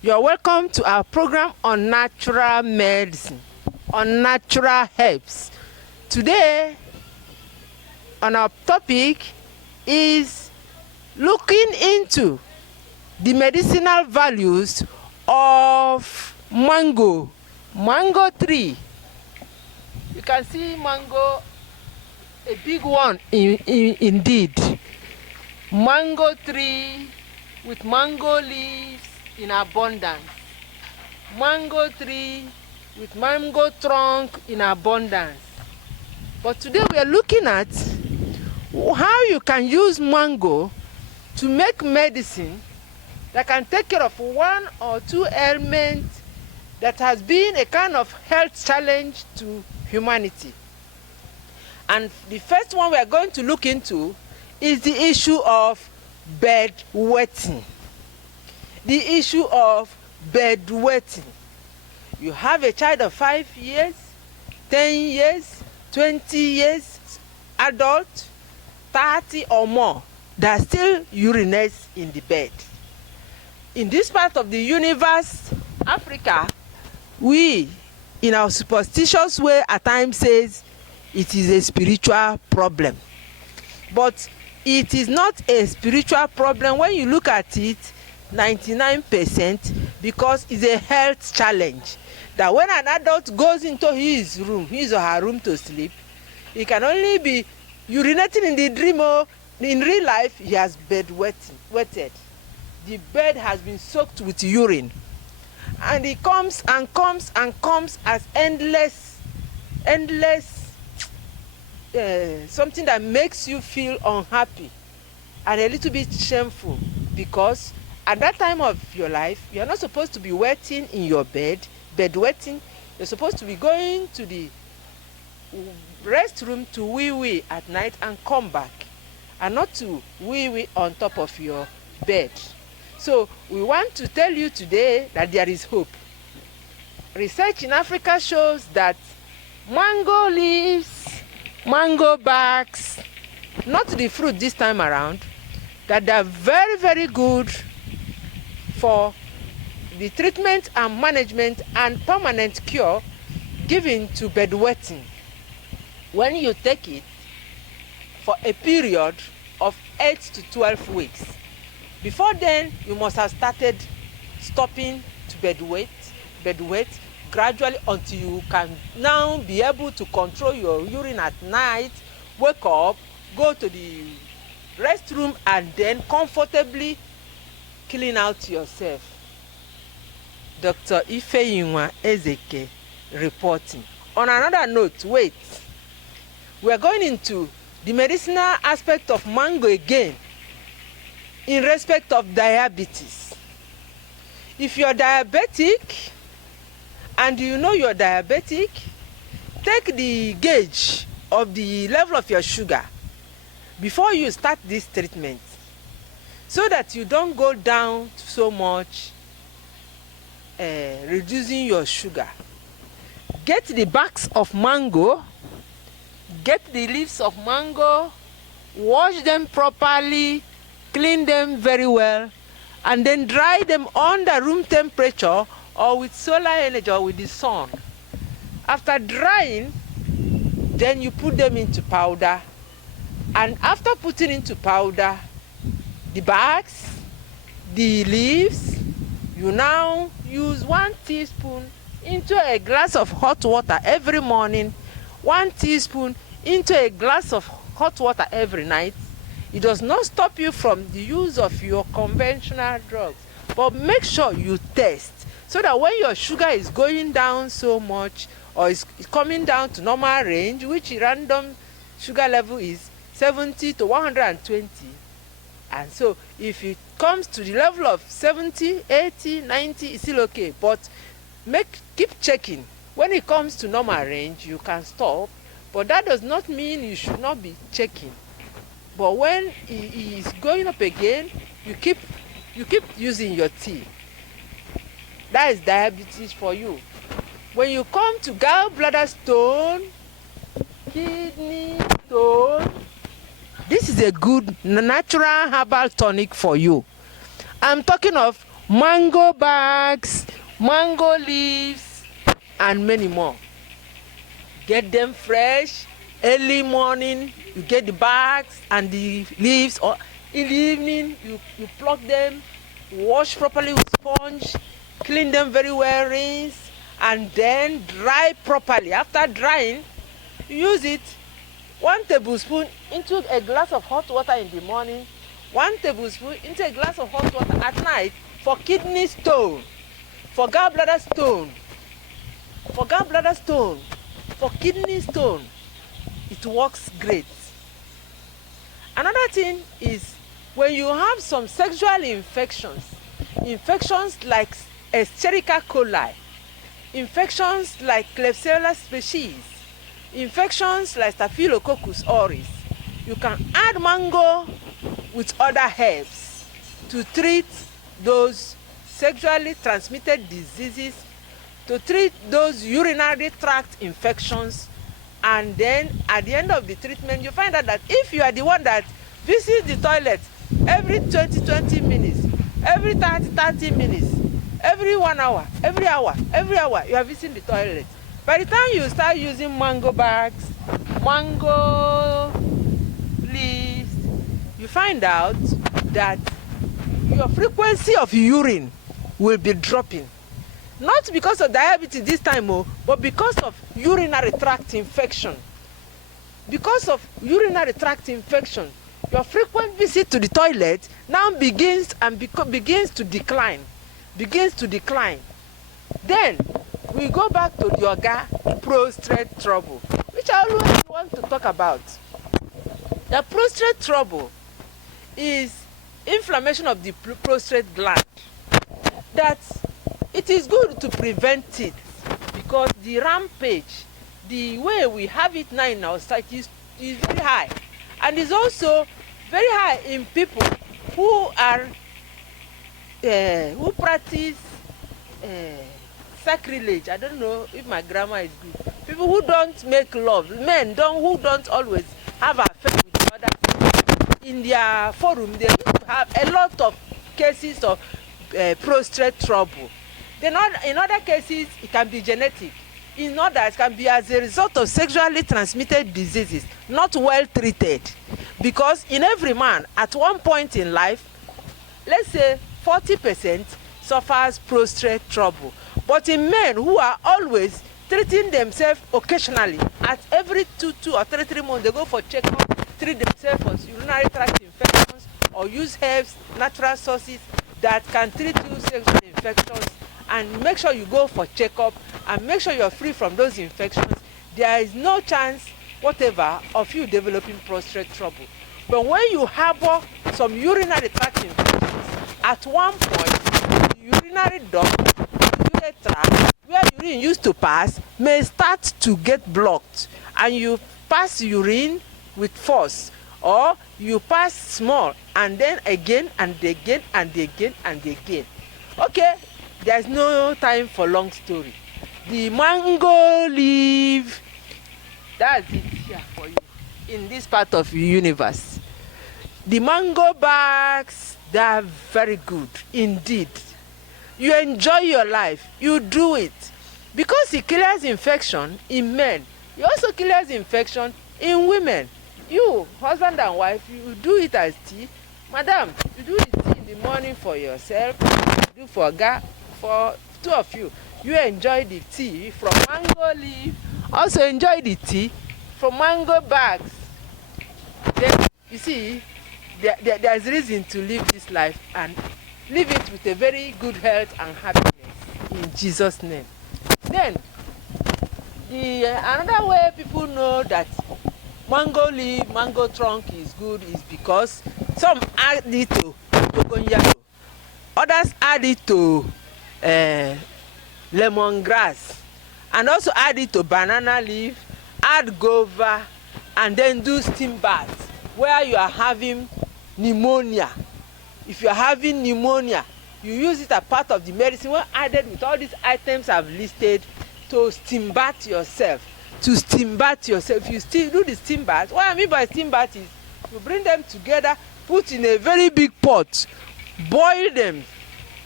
You're welcome to our program on natural medicine, on natural herbs. Today, on our topic is looking into the medicinal values of mango tree. You can see mango, a big one indeed. Mango tree with mango leaves in abundance. Mango tree with mango trunk in abundance. But today we are looking at how you can use mango to make medicine that can take care of one or two ailments that has been a kind of health challenge to humanity. And the first one we are going to look into is the issue of bedwetting. The issue of bedwetting. You have a child of 5 years, 10 years, 20 years, adult, 30 or more that still urinates in the bed. In this part of the universe, Africa, we, in our superstitious way, at times says it is a spiritual problem. But it is not a spiritual problem when you look at it 99%, because it's a health challenge. That when an adult goes into his or her room to sleep, he can only be urinating in the dream, or in real life he has bedwetted. The bed has been soaked with urine, and it comes and comes and comes as endless something that makes you feel unhappy and a little bit shameful, because at that time of your life you are not supposed to be wetting in your bedwetting. You're supposed to be going to the restroom to wee at night and come back, and not to wee on top of your bed. So we want to tell you today that there is hope. Research in Africa shows that mango leaves, mango barks, not the fruit this time around, that they are very, very good for the treatment and management and permanent cure given to bedwetting. When you take it for a period of 8 to 12 weeks. Before then, you must have started stopping to bedwet gradually until you can now be able to control your urine at night, wake up, go to the restroom, and then comfortably clean out yourself. Dr. Ifeyinwa Ezeike reporting. On another note, we are going into the medicinal aspect of mango again in respect of diabetes. If you're diabetic and you know you're diabetic, take the gauge of the level of your sugar before you start this treatment, so that you don't go down so much, reducing your sugar. Get the backs of mango, get the leaves of mango, wash them properly, clean them very well, and then dry them under room temperature or with solar energy or with the sun. After drying, then you put them into powder, and after putting into powder the barks, the leaves, you now use 1 teaspoon into a glass of hot water every morning, 1 teaspoon into a glass of hot water every night. It does not stop you from the use of your conventional drugs, but make sure you test, so that when your sugar is going down so much or is coming down to normal range, which random sugar level is 70 to 120, and so if it comes to the level of 70, 80, 90, it's still okay, but keep checking. When it comes to normal range, you can stop, but that does not mean you should not be checking. But when it is going up again, you keep using your tea. That is diabetes for you. When you come to gallbladder stone, kidney stone, this is a good natural herbal tonic for you. I'm talking of mango bags, mango leaves, and many more. Get them fresh, early morning, you get the bags and the leaves, or in the evening, you pluck them, wash properly with sponge, clean them very well, rinse, and then dry properly. After drying, use it 1 tablespoon into a glass of hot water in the morning, 1 tablespoon into a glass of hot water at night for kidney stone, for gallbladder stone, for kidney stone. It works great. Another thing is when you have some sexual infections like Escherichia coli, infections like Klebsiella species, infections like Staphylococcus aureus, you can add mango with other herbs to treat those sexually transmitted diseases, to treat those urinary tract infections. And then at the end of the treatment, you find out that if you are the one that visits the toilet every 20 minutes, every 30 minutes, every 1 hour, every hour, you are visiting the toilet. By the time you start using mango bags, mango leaves, you find out that your frequency of urine will be dropping. Not because of diabetes this time, but because of urinary tract infection. Because of urinary tract infection, your frequent visit to the toilet now begins to decline. Then we go back to the prostate trouble, which I always want to talk about. The prostate trouble is inflammation of the prostate gland. That it is good to prevent it because the rampage, the way we have it now in our society is very high, and is also very high in people who are who practice sacrilege. I don't know if my grammar is good. People who don't make love, men who don't always have affair with others. In their forum, they have a lot of cases of prostate trouble. Then in other cases, it can be genetic. In others, it can be as a result of sexually transmitted diseases, not well treated. Because in every man, at one point in life, let's say 40% suffers prostate trouble. But in men who are always treating themselves occasionally, at every 2 or 3 months, they go for checkup, treat themselves for urinary tract infections, or use herbs, natural sources that can treat you sexual infections, and make sure you go for checkup and make sure you're free from those infections. There is no chance whatever of you developing prostate trouble. But when you harbor some urinary tract infections, at one point the urinary duct, the urethra, where urine used to pass, may start to get blocked, and you pass urine with force, or you pass small and then again and again and again and again. Okay, there's no time for long story. The mango leaf, that's it here for you in this part of the universe. The mango bags, they are very good indeed. You enjoy your life, you do it, because it clears infection in men. It also clears infection in women. You, husband and wife, you do it as tea. Madam, you do the tea in the morning for yourself, you do for for 2 of you. You enjoy the tea from mango leaf, also enjoy the tea from mango bags. Then, you see, there's reason to live this life and live it with a very good health and happiness in Jesus' name. Then, another way people know that mango leaf, mango trunk is good is because some add it to coconut, others add it to lemongrass, and also add it to banana leaf, add guava, and then do steam bath where you are having pneumonia. If you are having pneumonia, you use it as part of the medicine when added with all these items I've listed to steam bath yourself. If you still do the steam bath, what I mean by steam bath is you bring them together, put in a very big pot, boil them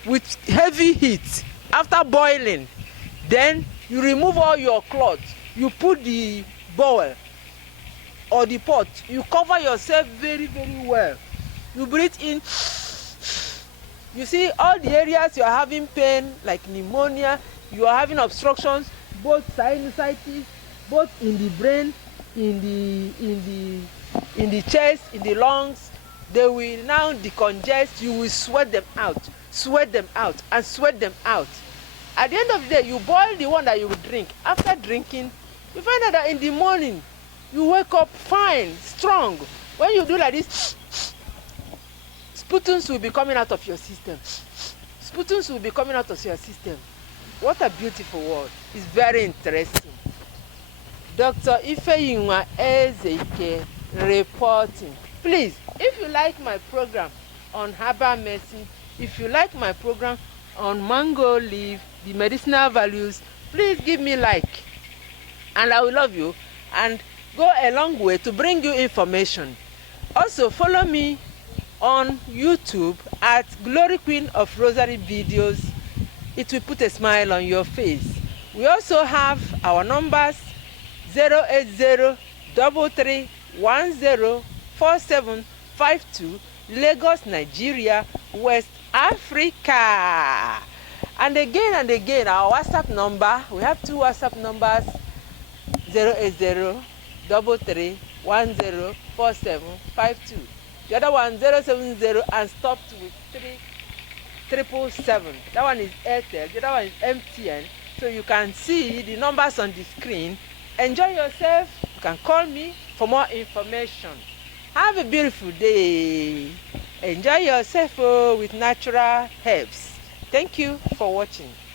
with heavy heat. After boiling, then you remove all your cloth, you put the bowl or the pot, you cover yourself very well, you breathe in. You see all the areas you are having pain like pneumonia, you are having obstructions, both sinusitis, both in the brain, in the chest, in the lungs, they will now decongest. You will sweat them out, and sweat them out. At the end of the day, you boil the one that you will drink. After drinking, you find out that in the morning you wake up fine, strong. When you do like this, sputums will be coming out of your system. Sputums will be coming out of your system. What a beautiful word. It's very interesting. Dr. Ifeyinwa Ezeike reporting. Please, if you like my program on herbal medicine, if you like my program on mango leaf, the medicinal values, please give me like, and I will love you and go a long way to bring you information. Also follow me on YouTube at Glory Queen of Rosary Videos. It will put a smile on your face. We also have our numbers 08033104752, Lagos, Nigeria, West Africa. And again, our WhatsApp number, we have two WhatsApp numbers, 08033104752. The other one 070 and stopped with 3777. That one is Airtel, the other one is MTN. So you can see the numbers on the screen. Enjoy yourself. You can call me for more information. Have a beautiful day. Enjoy yourself with natural herbs. Thank you for watching.